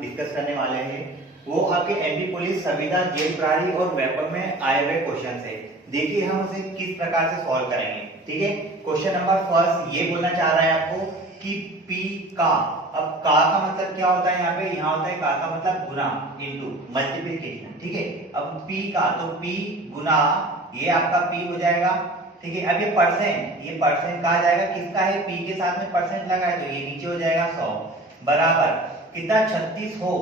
Discuss करने वाले हैं वो आपके एमपी पुलिस संविदा जेल प्रहरी और वेपन में आए हुए क्वेश्चन है। देखिए हम उसे किस प्रकार से सॉल्व करेंगे। ठीक है, क्वेश्चन नंबर फर्स्ट ये बोलना चाह रहा है आपको कि पी का, अब का मतलब क्या होता है, यहाँ होता है का मतलब गुना इनटू मल्टीप्लिकेशन। ठीक है, अब पी का तो पी गुना ये आपका पी हो जाएगा। ठीक है, अब ये परसेंट कहा जाएगा किसका है, पी के साथ में परसेंट लगा है तो ये नीचे हो जाएगा 100 बराबर कितना 36 हो।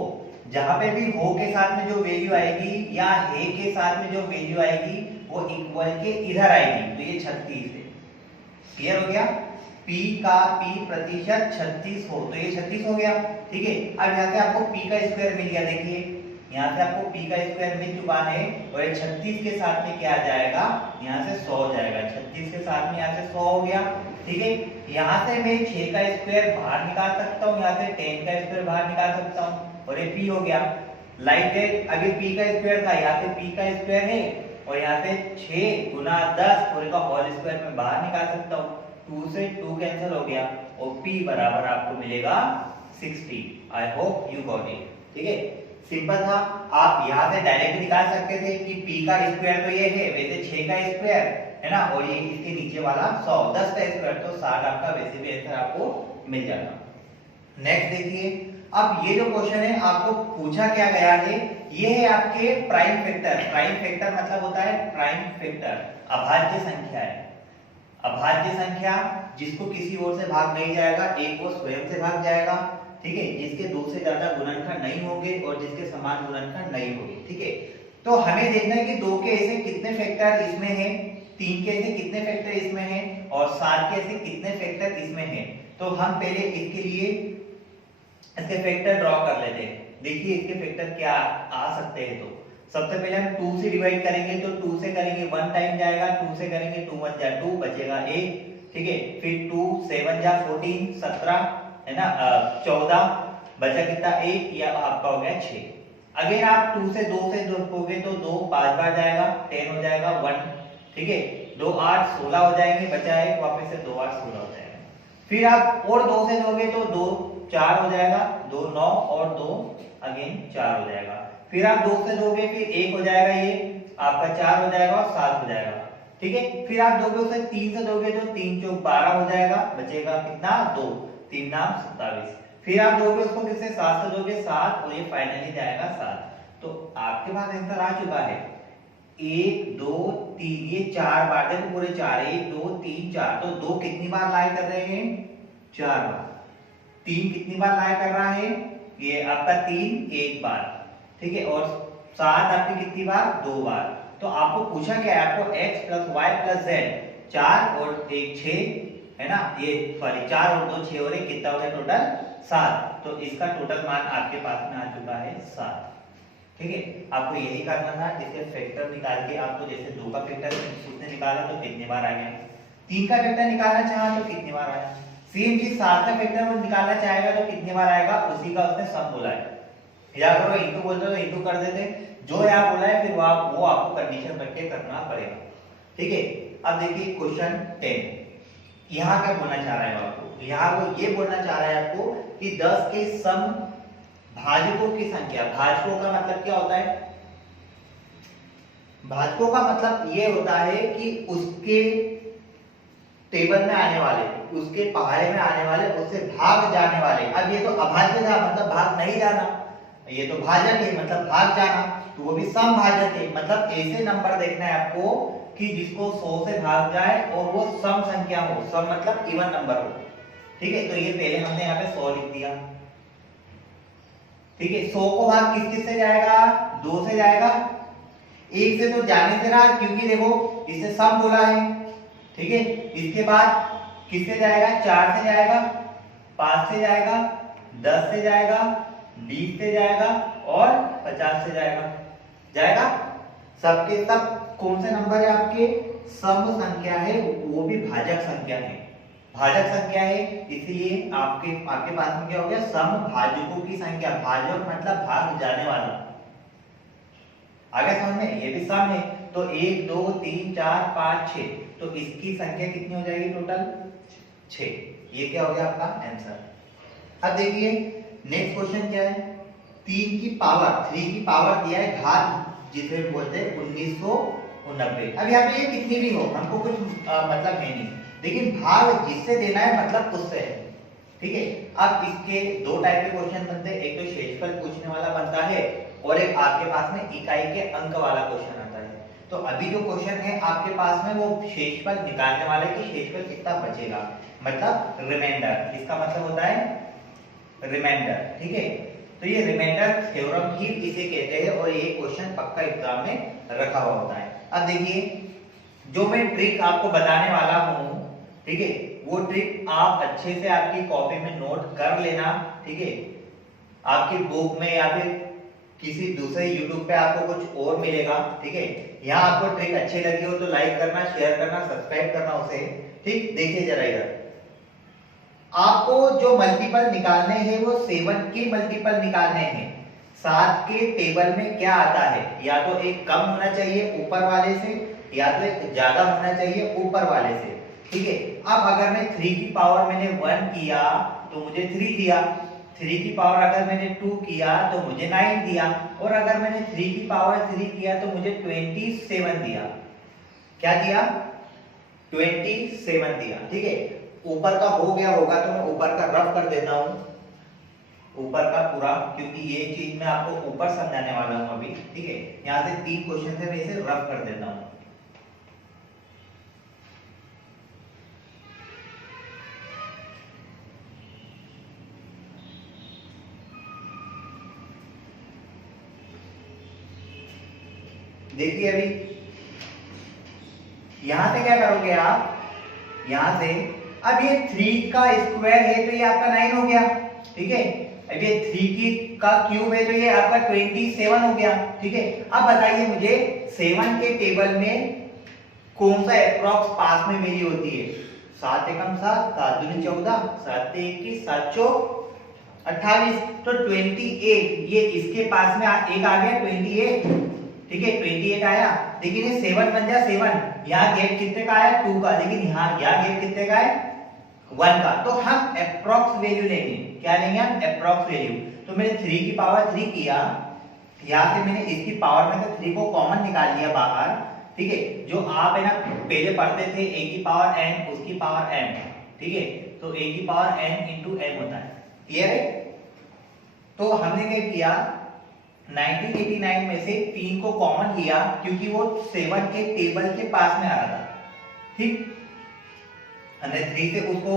जहां पे भी हो के साथ में जो वैल्यू आएगी या हे के साथ में जो वैल्यू आएगी वो इक्वल के इधर आएगी तो ये 36 है। क्लियर हो गया, P का P प्रतिशत 36 हो तो ये 36 हो गया। ठीक है, अब यहाँ से आपको P का स्क्वायर मिल गया। देखिए यहाँ से आपको P का स्क्वायर मिल चुका है और ये 36 के साथ में क्या आ जाएगा, यहाँ से 100 हो जाएगा। 36 के साथ में यहाँ से 100 हो गया। ठीक है, यहाँ से मैं 6 का स्क्वायर बाहर निकाल सकता हूँ, यहाँ से 10 का स्क्वायर बाहर निकाल सकता हूँ और ये P हो गया। लाइक दैट अभी P का स्क्वायर था, यहाँ से P का स्क्वायर है और यहाँ से 6 गुना 10 पूरे का होल स्क्वायर में बाहर निकाल सकता हूँ। 2 से 2 कैंसिल हो गया और P बराबर आपको मिलेगा 60। I hope you got it. ठीक है, सिंपल था। आप यहाँ से डायरेक्ट निकाल सकते थे कि P का स्क्वायर तो ये है, वैसे 6 का स्क्वायर है ना, और ये इसके नीचे वाला 100, 10 का स्क्वायर तो 60 आपका वैसे भी आंसर आपको मिल जाएगा। नेक्स्ट देखिए, अब ये जो क्वेश्चन है आपको पूछा क्या गया है, ये है आपके प्राइम फैक्टर। प्राइम फैक्टर मतलब होता है प्राइम फैक्टर, अभाज्य संख्या है। अभाज्य संख्या जिसको किसी ओर से भाग नहीं जाएगा, एक को स्वयं से भाग जाएगा। ठीक है, जिसके दो से ज्यादा गुणनखंड नहीं होंगे और जिसके समान गुणनखंड नहीं होंगे। ठीक है, तो हमें देखना है कि 2 के ऐसे कितने फैक्टर इसमें हैं, 3 के ऐसे कितने फैक्टर इसमें हैं और 7 के ऐसे कितने फैक्टर इसमें हैं। तो हम पहले इसके लिए इसके फैक्टर ड्रॉ कर लेते हैं। देखिए इसके फैक्टर क्या आ सकते हैं। तो सबसे पहले हम 2 से डिवाइड करेंगे तो 2 से करेंगे 1 टाइम जाएगा, 2 से करेंगे 2 1 जा 2 बचेगा 1। ठीक है, फिर 2 7 जा 14 17 है ना, 14 बचा कितना 1, या आपका हो गया 6। अगर आप 2 से 2 से जोड़ोगे तो 2 5 बार जाएगा 10 हो जाएगा 1। ठीक है, 2 8 16 हो जाएंगे, बचा 1 वापस से 2 8 16 हो जाएगा। फिर आप और 2 से जोड़ोगे तो 2 4 हो जाएगा, 2 9 और 2 अगेन 4 हो जाएगा। फिर आप 2 से जोड़ोगे फिर 1 हो जाएगा, ये आपका 4 हो जाएगा और 7 हो जाएगा। ठीक है, फिर आप दोगे उसे 3 से दोगे तो 3 चौक 12 हो जाएगा, बचेगा कितना 2, 3 नाम 27। फिर आप दोगे उसको किससे 7 से दोगे 7 और ये फाइनली जाएगा 7। तो आपके पास आंसर आ चुका है 1 2 3, ये 4 बार देखो पूरे 4 1 2 3 4, तो 2 कितनी बार लाई कर रहे हैं 4 बार, 3 कितनी बार लाई कर रहा है ये आपका 3 1 बार। ठीक है, और 7 आपकी कितनी बार 2 बार। तो आपको पूछा क्या है, आपको x + y + z 4 और 1 6 है ना, ये सॉरी 4 और 2 6 और 1 कितना हो गया टोटल 7। तो इसका टोटल मान आपके पास में आ चुका है 7। ठीक है, आपको यही करना था, इसके फैक्टर निकाल के आपको जैसे 2 का फैक्टर उसने निकाला तो कितने बार आ गया, 3 का फैक्टर निकालना चाहा तो कितने बार आया, सेम चीज 7 का फैक्टर वो निकालना चाहेगा तो कितने बार आएगा, उसी का उसने सम बोला है। या अगर वो इनटू बोलते तो इनटू कर देते, जो यहाँ बोला है फिर वो आपको कंडीशन रख के करना पड़ेगा। ठीक है, अब देखिए क्वेश्चन 10, यहाँ क्या बोलना चाह रहा है आपको, यहाँ वो ये बोलना चाह रहा है आपको कि 10 के सम भाजकों की संख्या। भाजकों का मतलब क्या होता है, भाजकों का मतलब ये होता है कि उसके टेबल में आने वाले, उसके पहाड़े में आने वाले, उससे भाग जाने वाले। अब ये तो अभाज्य था मतलब भाग नहीं जाना, ये तो भाजक है मतलब भाग जाना, तो वो भी समभाजक है मतलब ऐसे नंबर देखना है आपको कि जिसको 100 से भाग जाए और वो सम संख्या हो, सम मतलब इवन नंबर हो। ठीक है, तो ये पहले हमने यहाँ पे 100 लिख दिया। ठीक है, 100 को भाग किस किस से जाएगा, 2 से जाएगा, 1 से तो जाने से रहा क्योंकि देखो इसने सम बोला है। ठीक है, इसके बाद किससे जाएगा, 4 से जाएगा, 5 से जाएगा, 10 से जाएगा, 20 से जाएगा और 50 से जाएगा। सबके सब कौन से नंबर है आपके, सम संख्या है, वो भी भाजक संख्या है। भाजक संख्या है इसलिए आपके पास में क्या हो गया, सम भाजकों की संख्या। भाजक मतलब भाग जाने वाला। आगे समझ में, ये भी सम है तो 1 2 3 4 5 6, तो इसकी संख्या कितनी हो जाएगी टोटल 6। ये क्या हो गया आपका आंसर। अब देखिए नेक्स्ट क्वेश्चन क्या है, 3 की पावर दिया है घात, जिसे बोलते हैं 1990। अब यहाँ पे ये कितनी भी हो, हमको कुछ मतलब है नहीं, लेकिन भाग जिससे देना है मतलब उससे है, ठीक है। अब इसके दो टाइप के क्वेश्चन बनते हैं, एक तो शेषफल पूछने वाला बनता है और एक आपके पास में इकाई के अंक वाला क्वेश्चन आता है। तो अभी जो क्वेश्चन है आपके पास में वो शेषफल निकालने वाला है कि शेषफल कितना बचेगा, मतलब रिमाइंडर, इसका मतलब होता है रिमाइंडर, ठीक है। तो ये रिमाइंडर थ्योरम ही इसे कहते हैं और ये क्वेश्चन पक्का एग्जाम में रखा हुआ होता है। अब देखिए जो मैं ट्रिक आपको बताने वाला हूँ, ठीक है, वो ट्रिक आप अच्छे से आपकी कॉपी में नोट कर लेना, ठीक है। आपकी बुक में या फिर किसी दूसरे YouTube पे आपको कुछ और मिलेगा, ठीक है। यहाँ आपको ट्रिक अच्छी लगी हो तो लाइक करना, शेयर करना, सब्सक्राइब करना उसे, ठीक। देखिए जरा इधर, आपको जो मल्टीपल निकालने हैं वो 7 के मल्टीपल निकालने हैं। 7 के टेबल में क्या आता है, या तो एक कम होना चाहिए ऊपर वाले से, या तो एक ज्यादा होना चाहिए ऊपर वाले से, ठीक है। अब अगर मैं 3 की पावर मैंने 1 किया तो मुझे 3 दिया, 3 की पावर अगर मैंने 2 किया तो मुझे 9 दिया, और अगर मैंने 3 की पावर 3 किया तो मुझे 27 दिया। क्या दिया? 27 दिया, ठीक है। ऊपर का हो गया होगा तो मैं ऊपर का रफ कर देता हूं, ऊपर का पूरा, क्योंकि ये चीज मैं आपको ऊपर समझाने वाला हूं अभी, ठीक है। यहां से 3 क्वेश्चन है, मैं इसे रफ कर देता हूं। देखिए अभी यहां से क्या करोगे आप, यहां से अब ये 3 का स्क्वायर है तो ये आपका 9 हो गया, ठीक है। अब ये 3 की का क्यूब है तो ये आपका 27 हो गया, ठीक है। अब बताइए मुझे 7 के टेबल में कौन सा एप्रोक्स पास में मेरी होती है? 7 एकम 7, 7 दूनी 14, 7 21, 7 चौक 28, तो 28 ये इसके पास में एक आ गया 28, ठीक है। 28 आया, लेकिन ये 7 बन जा 7, यहाँ गैप कितने का आया 2 का, लेकिन यहाँ गैप कितने का है 1 का। तो हम एप्रोक्स वैल्यू लेंगे, क्या लेंगे हम? Approx value. तो मैंने 3 की पावर 3 किया, यहाँ से मैंने इसकी पावर में से 3 को कॉमन निकाल लिया बाहर, ठीक है। जो आप है ना पहले पढ़ते थे a की पावर n उसकी पावर m, ठीक है। तो a की पावर n इंटू m होता है, क्लियर है। तो हमने क्या किया, 1989 में से 3 को कॉमन लिया क्योंकि वो 7 के टेबल के पास में आ रहा था, ठीक। हमने 3 से उसको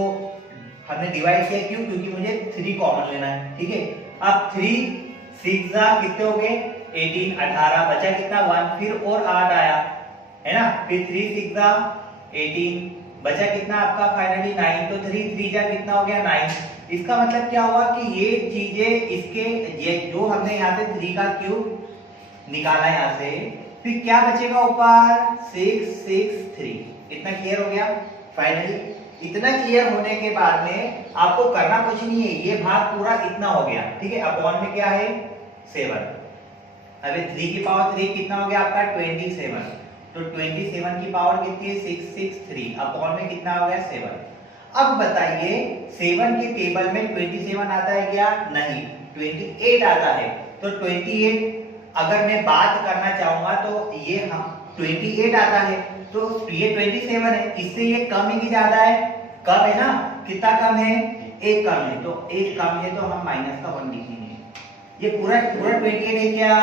हमने डिवाइड किया, क्यों? क्योंकि मुझे 3 कॉमन लेना है, ठीक है। अब 3 6 कितने हो गए 18, 18 बचा कितना 1, फिर और 8 आया है ना, फिर 3 6 18 बचा कितना आपका फाइनली 9, तो 3 3 जा कितना हो गया 9। इसका मतलब क्या हुआ कि ये चीजें इसके ये जो हमने यहाँ से 3 का क्यूब निकाला यहाँ से, फिर क्या बचेगा ऊपर 6 6 3। इतना क्लियर हो गया फाइनली। इतना क्लियर होने के बाद में आपको करना कुछ नहीं है, ये भाग पूरा इतना हो गया, ठीक है। अपॉन में क्या है 7। अबे 3 की पावर 3 कितना हो गया आपका 27, तो 27 की पावर कितनी है 663, अपॉन में कितना हो गया 7। अब बताइए 7 के टेबल में 27 आता है क्या? नहीं, 28 आता है। तो 28 अगर मैं बात करना चाहूंगा तो ये हम 28 आता है, तो ये 27 है, इससे ये कम है कि ज्यादा है? कम है ना, कितना कम है? 1 कम है, तो 1 कम है तो हम माइनस का 1 लिखेंगे। ये पूरा 28 है क्या?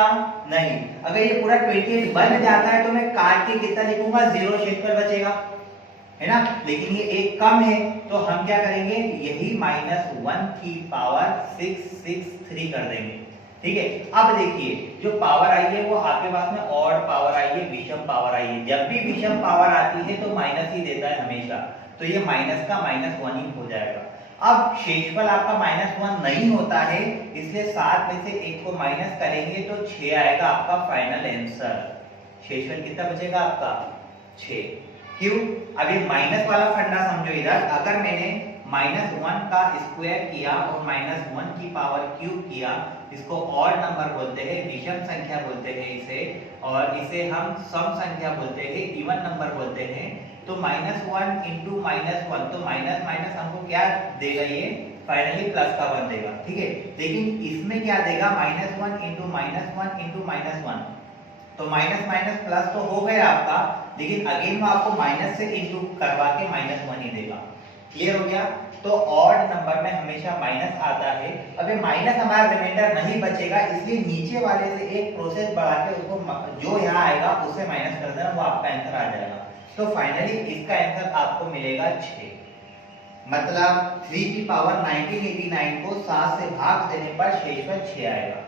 नहीं। अगर ये पूरा 28 बन जाता है तो मैं काट के कितना लिखूंगा 0 शेषफल बचेगा, है ना। लेकिन ये 1 कम है तो हम क्या करेंगे, यही -1 की पावर 663 कर देंगे, ठीक है। अब देखिए जो पावर आई है वो आपके पास में ऑड पावर आई है, विषम पावर आई है। जब भी विषम पावर आती है तो माइनस ही देता है हमेशा, तो ये माइनस का -1 ही हो जाएगा। अब शेषफल आपका -1 नहीं होता है, इसलिए 7 में से 1 को माइनस करेंगे तो 6 आएगा आपका फाइनल आंसर। शेषफल कितना बचेगा आपका 6। क्यों? अब ये माइनस वाला फंडा समझो इधर, अगर मैंने -1 का स्क्वायर किया और -1 की पावर क्यूब किया, इसको ऑड नंबर बोलते हैं, विषम संख्या बोलते हैं इसे, और इसे हम सम संख्या बोलते हैं, इवन नंबर बोलते हैं। तो -1 इंटू -1, तो माइनस माइनस हमको क्या देगा, ये फाइनली प्लस का 1 देगा, ठीक है। लेकिन इसमें क्या देगा, -1 इंटू -1 इंटू -1, तो माइनस माइनस प्लस तो हो गया आपका, लेकिन अगेन वो आपको माइनस से इंटू करवा के -1 ही देगा। क्लियर हो गया। तो ऑड नंबर में हमेशा माइनस आता है। अब ये माइनस हमारा रिमाइंडर नहीं बचेगा, इसलिए नीचे वाले से एक प्रोसेस बढ़ा के उसको जो यहाँ आएगा उससे माइनस कर देना, वो आपका आंसर आ जाएगा। तो फाइनली इसका आंसर आपको मिलेगा 6। मतलब 3 की पावर 1989 को 7 से भाग देने पर शेष में 6 आएगा।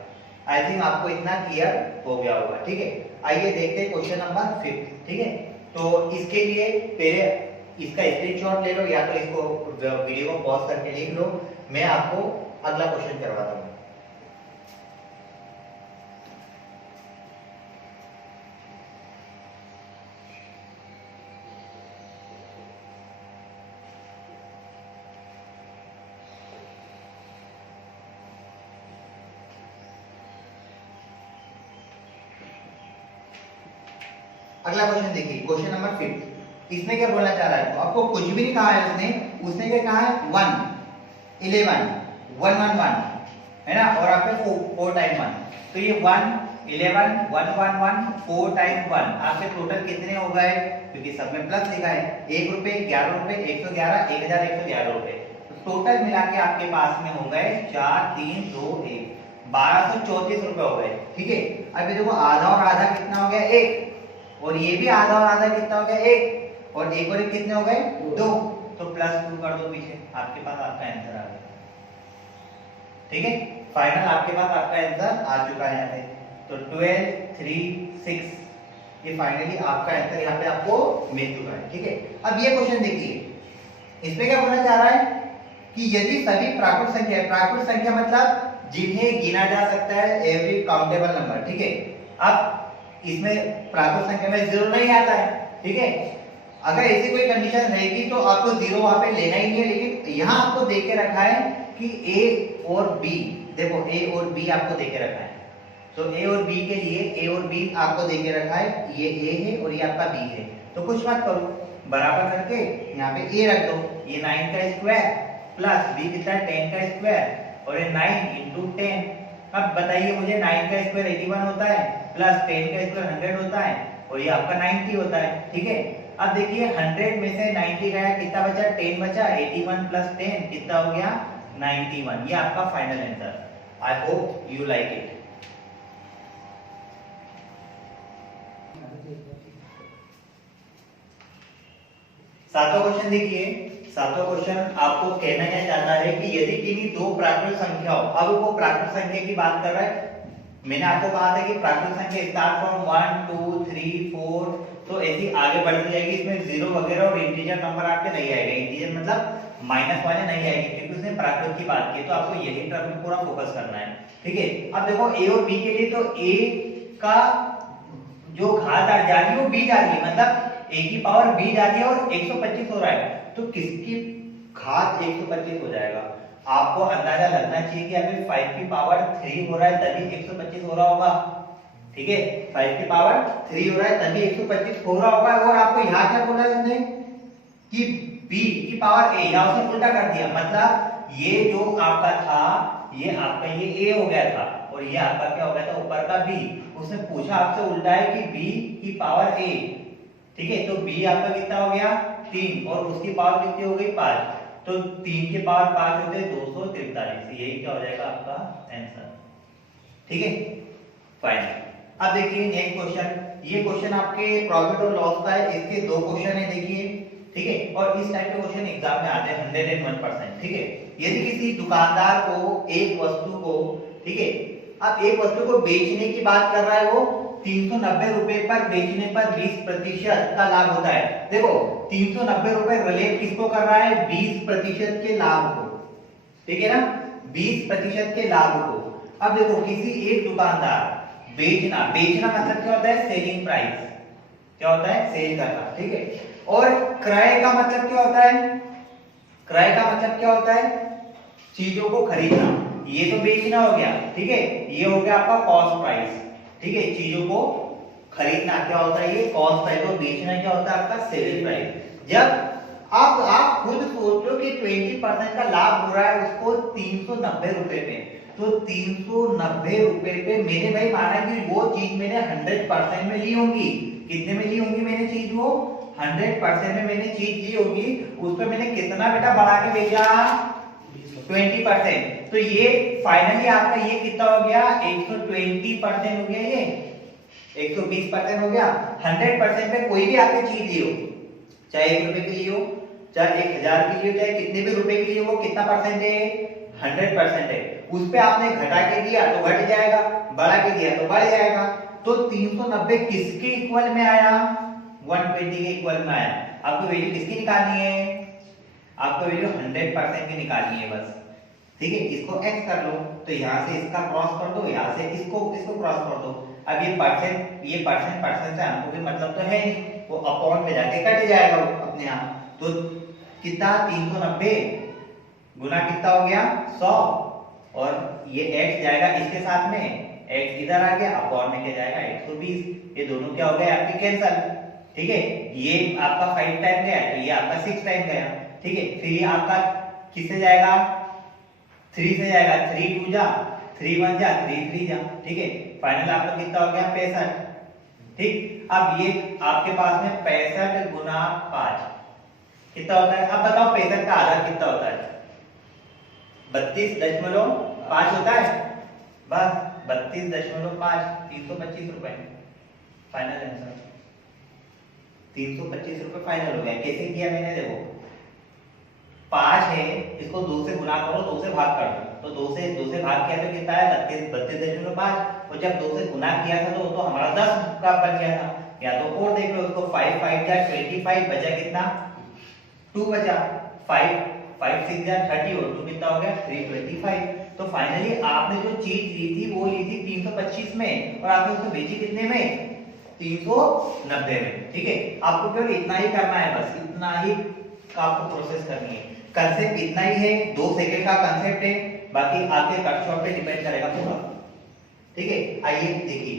आई थिंक आपको इतना क्लियर हो गया होगा, ठीक है। आइए देखते हैं क्वेश्चन नंबर 5, ठीक है। तो इसके लिए पहले इसका स्क्रीनशॉट ले लो, या तो इसको वीडियो को पॉज करके लिख लो, मैं आपको अगला क्वेश्चन करवाता हूँ। अगला क्वेश्चन देखिए, क्वेश्चन नंबर 5। इसमें क्या बोलना चाह रहा है, तो आपको कुछ भी नहीं कहा है उसने क्या कहा है, 1 11 1 1 1 है ना, और आपके 4 टाइम 1, तो ये 1 11 1 1 1 4 टाइम 1 आपके टोटल कितने हो गए, क्योंकि सब में प्लस लिखा है, 1 रुपए 11 रुपए 111 1111 रुपए, तो टोटल मिला के आपके पास में हो गए 4 3 2 1 1234 रुपए हो गए, ठीक है। अब ये देखो आधा और आधा कितना हो गया, 1, और ये भी आधा और आधा कितना हो गया, 1, और 1 और 1 कितने हो गए, 2, तो +2 कर दो पीछे, आपके पास आपका आंसर आ गया, ठीक है। फाइनल आपके पास आपका आंसर आ चुका है यहाँ पे, तो 12 3 6, ये फाइनली आपका आंसर यहाँ पे आपको मिल चुका है, ठीक है। अब ये क्वेश्चन देखिए, इसमें क्या बोलना चाह रहा है कि यदि सभी प्राकृत संख्या मतलब जिन्हें गिना जा सकता है, एवरी काउंटेबल नंबर, ठीक है। अब इसमें प्राकृत संख्या में 0 नहीं आता है, ठीक है। अगर ऐसी कोई कंडीशन रहेगी तो आपको 0 वहां पे लेना ही नहीं है, लेकिन यहाँ आपको दे के रखा है कि A और B, देखो A और B आपको दे के रखा है, तो A और B के लिए A और B आपको दे के रखा है, ये A है और ये आपका B है, तो कुछ मत करो, बराबर करके यहाँ पे A रख दो, ये 9 का स्क्वायर प्लस B कितना है 10 का स्क्वायर, और ये 9 इंटू 10। अब बताइए मुझे 9 का स्क्वायर 81 होता है, प्लस 10 का स्क्वायर 100 होता है, और ये आपका 90 होता है, ठीक है। अब देखिए 100 में से 90 गया, कितना बचा, 10 बचा, 81 प्लस 10 कितना हो गया, 91। ये आपका final answer. I hope you like it. सातवां क्वेश्चन देखिए, सातवां क्वेश्चन आपको कहना क्या चाहता है कि यदि किन्हीं दो प्राकृत संख्याओं, अब वो प्राकृत संख्या की बात कर रहा है, मैंने आपको कहा था कि प्राकृत संख्या स्टार्ट फ्रॉम 1 2 3 4, तो ऐसी आगे बढ़ती जाएगी, इसमें 0 वगैरह और इंटीजर नंबर आपके नहीं आएगा, इंटीजर मतलब माइनस वाले नहीं आएंगे, क्योंकि उसने प्राकृत की बात की, तो आपको यही टर्म में पूरा फोकस करना है, ठीक है। अब देखो A और B के लिए, तो A का जो घात आ जा रही है वो B जा रही है, मतलब A की पावर B जा रही है और 125 हो रहा है, तो किसकी घात 125 हो जाएगा। आपको अंदाजा लगना चाहिए कि अभी 5 की पावर 3 हो रहा है तभी 125 हो रहा होगा, ठीक है। 5 की पावर 3 हो रहा है तभी 125 हो रहा होगा, और आपको यहाँ क्या बोला इसने कि B की पावर A, या उसने उल्टा कर दिया, मतलब ये जो आपका था ये आपका ये A हो गया था, और ये आपका क्या हो गया था, ऊपर का B। उसने पूछा आपसे उल्टा है कि B की पावर A, ठीक है, तो B आपका कितना हो गया 3, और उसकी पावर कितनी हो गई 5, तो 3 के पावर 5 होते 243, यही क्या हो जाएगा आपका आंसर, ठीक है। फाइनल अब देखिए नेक्स्ट क्वेश्चन, ये क्वेश्चन आपके प्रॉफिट और लॉस का है, इसके दो क्वेश्चन है देखिए, ठीक है, और इस टाइप के क्वेश्चन एग्जाम में आते हैं 101%, ठीक है। यदि किसी दुकानदार को एक वस्तु को, ठीक है, अब एक वस्तु को बेचने की बात कर रहा है, वो 390 रुपए पर बेचने पर 20% का लाभ होता है। देखो 390 रुपए रिलेट किसको कर रहा है, 20% के लाभ को, ठीक है ना, 20% के लाभ को। अब देखो किसी एक दुकानदार बेचना मतलब क्या होता है, सेलिंग प्राइस, क्या होता है, सेल करना, ठीक है। और क्रय का मतलब क्या होता है, क्रय का मतलब क्या होता है, चीजों को खरीदना, ये तो बेचना हो गया, ठीक है, ये हो गया आपका कॉस्ट प्राइस, ठीक है, चीजों को खरीदना क्या होता है, ये कॉस्ट प्राइस, और बेचना क्या होता है आपका सेलिंग प्राइस। जब अब आप खुद सोच लो कि 20% का लाभ हो रहा है उसको 390 रुपए पे, तो 390 रुपए पे मेरे भाई माना कि वो चीज मैंने 100% में ली होगी। कितने में ली होगी मैंने चीज? वो 100% में मैंने चीज ली होगी, उस पर मैंने कितना बेटा बढ़ा के भेजा? 20%। तो ये फाइनली आपका ये कितना हो गया? 120% हो गया, ये 120% हो गया। 100% पे कोई भी आपकी चीज ली हो, चाहे 1 रुपए की ली हो, चाहे 1000 की ली हो, चाहे कितने भी रुपए की ली हो, वो कितना परसेंट है? 100% है। उस पे आपने घटा के दिया तो घट जाएगा, बढ़ा के दिया तो बढ़ जाएगा। तो 390 किसके इक्वल में आया? 120 के इक्वल में आया। आपको वैल्यू किसकी निकालनी है? आपको वैल्यू 100% की निकालनी है बस। ठीक है, इसको x कर लो, तो यहाँ से इसका क्रॉस कर दो, यहाँ से इसको क्रॉस कर दो। अब ये परसेंट से हमको भी मतलब तो है नहीं, वो अपॉन में जाके कट जाएगा अपने आप। तो कितना? 390 गुना कितना हो गया? 100, और ये x जाएगा इसके साथ में, x इधर आ गया, अपॉन में क्या जाएगा? 120। ये दोनों क्या हो गए आपके? कैंसल। ठीक है, ये आपका 5 टाइम गया, तो ये आपका 6 टाइम गया। ठीक है, फिर ये आपका किससे जाएगा? 3 से जाएगा, 3 2 जा, 3 1 जा, 3 3 जा। ठीक है, फाइनल आपका कितना हो गया? 65। ठीक, अब ये आपके पास में 65 गुना 5 कितना होता है? अब बताओ 65 का आधा कितना होता है? 32.5 होता है। बस 32.5, 325 रुपए फाइनल आंसर। 325 रुपए फाइनल हो गया। कैसे किया मैंने? देखो 5 है, इसको 2 से गुना करो, 2 से भाग कर दो, तो 2 से भाग किया तो कितना है? 32.5। और जब 2 से गुना किया था तो हमारा 10 का बन गया था। या तो 4 देख लो, उसको 5 5 जा 25, बचा कितना? 2 बचा। 5 5 6 जा 30 और 2 कितना हो गया? 325। तो फाइनली आपने जो चीज ली थी वो ली थी 325 में, और आपने उसको बेची कितने में? 390 में। ठीक है, आपको केवल इतना ही करना है, बस इतना ही आपको प्रोसेस करनी है। कंसेप्ट इतना ही है, 2 सेकंड का कंसेप्ट है, बाकी आपके वर्कशॉप पे डिपेंड करेगा पूरा। ठीक है, आइए देखिए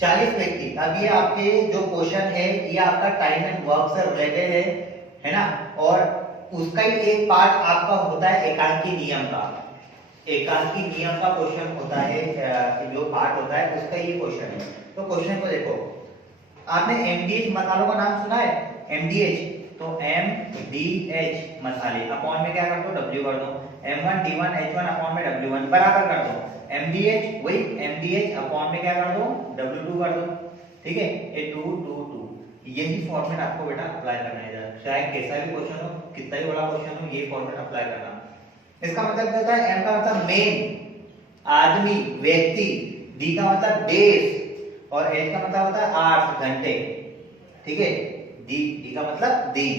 40 व्यक्ति। अब ये आपके जो क्वेश्चन है ये आपका टाइम एंड वर्क से रिलेटेड है ना, और उसका ही एक पार्ट आपका होता है एकांकी नियम का। एकांकी नियम का क्वेश्चन होता है, जो पार्ट होता है उसका ये क्वेश्चन है। तो क्वेश्चन को देखो, आपने एमडीएच मसालों का नाम सुना है? एमडीएच, तो एमडीएच मसाले अपॉन में क्या कर दो? W कर दो। M1 D1 H1 अपॉन में W1 बराबर कर दो। एमडीएच वही एमडीएच अपॉन में क्या कर दो? W2 कर दो। ठीक है, ये 2 2 2 यही फॉर्मेट आपको बेटा अप्लाई करना है। चाहे कैसा भी क्वेश्चन हो, कितना ही बड़ा क्वेश्चन हो, ये फॉर्मेट अप्लाई करना। इसका मतलब क्या होता है? M का मतलब मेन, आदमी, व्यक्ति, D का मतलब डेज, और H का मतलब होता है आवर्स, घंटे। ठीक है, D का मतलब दिन,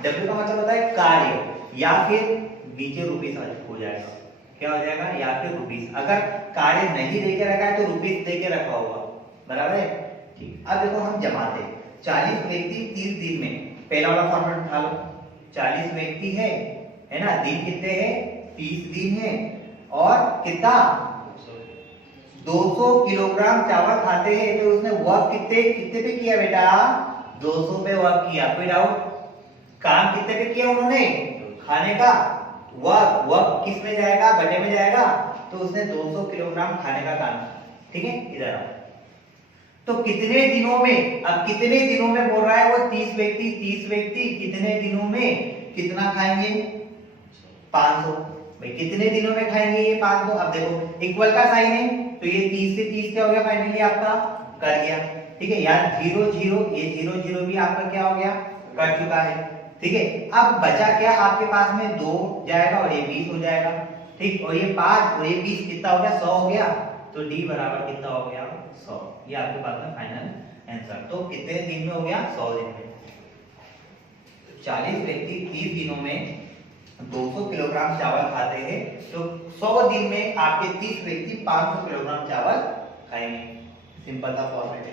W का मतलब होता है कार्य, या फिर नीचे रुपीस हो जाएगा। क्या हो जाएगा? या फिर रुपीस। अगर कार्य नहीं देके रखा है तो रुपीस देके रखा होगा, बराबर है? ठीक, अब देखो हम जमाते 40 व्यक्ति 30 दिन में, पहला वाला फॉर्मेट उठा लो। 40 व्यक्ति है ना, दिन कितने हैं? 30 दिन है, और कितना? 200 किलोग्राम चावल खाते हैं, तो उसने वर्क कितने पे किया बेटा? 200 पे वर्क किया। कोई डाउट? काम कितने पे किया उन्होंने? खाने का वर्क किस में जाएगा? बटे में जाएगा, तो उसने 200 किलोग्राम खाने का काम। ठीक है, इधर आओ। तो कितने दिनों में, अब कितने दिनों में बोल रहा है वो? 30 व्यक्ति कितने दिनों में कितना खाएंगे? 500। भाई कितने दिनों में खाएंगे ये 500? अब देखो इक्वल का साइन है, तो ये 30 से 30 क्या हो गया? फाइनली आपका कर दिया। ठीक है, यार 0 0, ये 0 0 भी आपका क्या हो गया? कट चुका है। ठीक है, अब बचा क्या आपके पास में? 2 जाएगा और ये 20 हो जाएगा। ठीक, और ये 5 और ये 20 कितना हो गया? 100 हो गया। तो D बराबर कितना हो गया? 100। ये आपके पास में फाइनल आंसर। तो कितने दिन में हो गया? 100 दिन में। 40 व्यक्ति 30 दिनों में 200 किलोग्राम चावल खाते हैं, तो 100 दिन में आपके 30 व्यक्ति 500 किलोग्राम चावल खाएंगे। सिंपल सा फॉर्मेट है।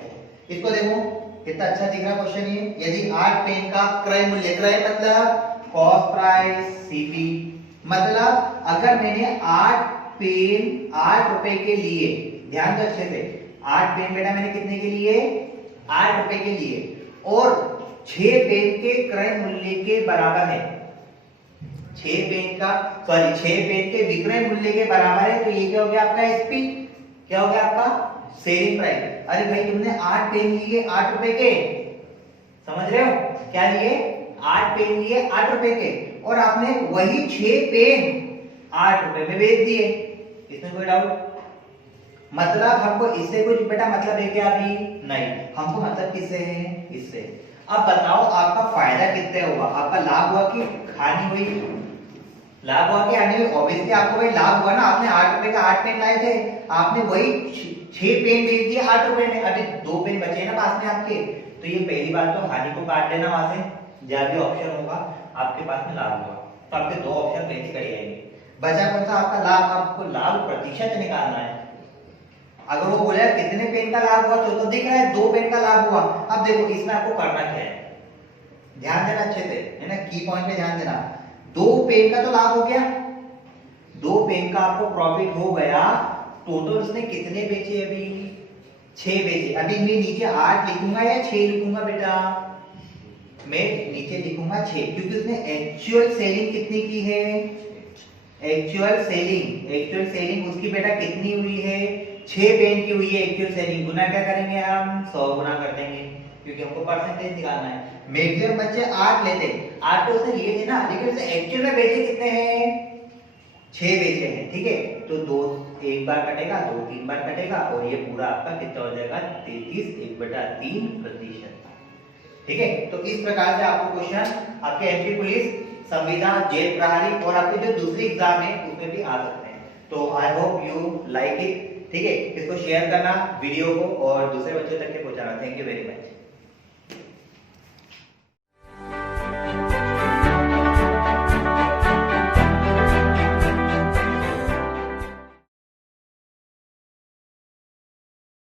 इसको देखो कितना अच्छा दिख रहा क्वेश्चन ये। यदि 8 पेन का क्रय मूल्य, क्रय मतलब कॉस्ट प्राइस सीपी, मतलब अगर मैंने 8 पेन 8 रुपए के लिए, ध्यान दो अच्छे से, 8 पेन बेटा मैंने कितने के लिए? 8 रुपए के लिए, और 6 पेन के क्रय मूल्य के बराबर है, 6 पेन के विक्रय मूल्य के बराबर है, तो ये क्या हो गया आपका एसपी, क्या हो गया आपका सेलिंग प्राइस। अरे भाई तुमने 8 पेन लिए 8 रुपए के, समझ रहे हो, क्या लिए 8 पेन लिए 8 रुपए के, और आपने वही 6 पेन 8 रुपए में बेच दिए, इसमें कोई डाउट? मतलब हमको इससे कुछ बेटा मतलब है क्या? अभी नहीं, हमको मतलब किससे है? इससे। अब बताओ आपका फायदा कितने हुआ, आपका लाभ हुआ कि हानि हुई? लाभ हुआ कि हानि हुई? ऑब्वियसली आपको भाई लाभ हुआ ना, आपने 8 रुपए का 8 पेन लाए थे, आपने वही 6 पेन बेच दिए 8 रुपए में, अभी 2 पेन बचे ना पास में आपके, तो ये पहली बात तो हानि को काट देना वहां से, जहां भी ऑप्शन होगा आपके पास में लाभ होगा, तो आपके 2 ऑप्शन पहले कट जाएंगे। बचा कौन सा आपका लाभ? आपको लाभ प्रतिशत निकालना है। अगर वो बोले कितने पेन का लाभ हुआ तो दिख रहा है 2 पेन का लाभ हुआ। अब देखो इसमें आपको करना क्या है, ध्यान देना अच्छे से, है ना, की पॉइंट पे ध्यान देना। 2 पेन का तो लाभ हो गया, 2 पेन का आपको प्रॉफिट हो गया, टोटल उसने कितने बेचे? अभी 6 बेचे। अभी मैं नीचे 8 लिखूंगा या 6 लिखूंगा बेटा? मैं नीचे लिखूंगा 6, क्योंकि उसने एक्चुअल सेलिंग कितनी की है? एक्चुअल सेलिंग उसकी बेटा कितनी हुई है? 6 पेन की हुई है एक्चुअल सेलिंग। गुना क्या करेंगे हम? 100 गुना कर देंगे, क्योंकि हमको परसेंटेज निकालना है। मैक्सिमम बच्चे 8 लेते, 8 तो उसने लिए थे ना, लेकिन उसने एक्चुअल में बेचे कितने हैं? 6 बेचे हैं, ठीक है, तो 2 एक बार कटेगा, 2 3 बार कटेगा, और ये पूरा आपका कितना हो जाएगा? 33/1/3%, ठीक है। तो इस प्रकार से आपको क्वेश्चन आपके एमपी पुलिस, संविदा, जेल प्रहरी और आपके जो दूसरी एग्जाम है उसमें भी आ सकते हैं। तो I hope you like it, ठीक है। इसको शेयर करना वीडियो को और दूसरे बच्चों तक के पहुंचाना। Thank you very much.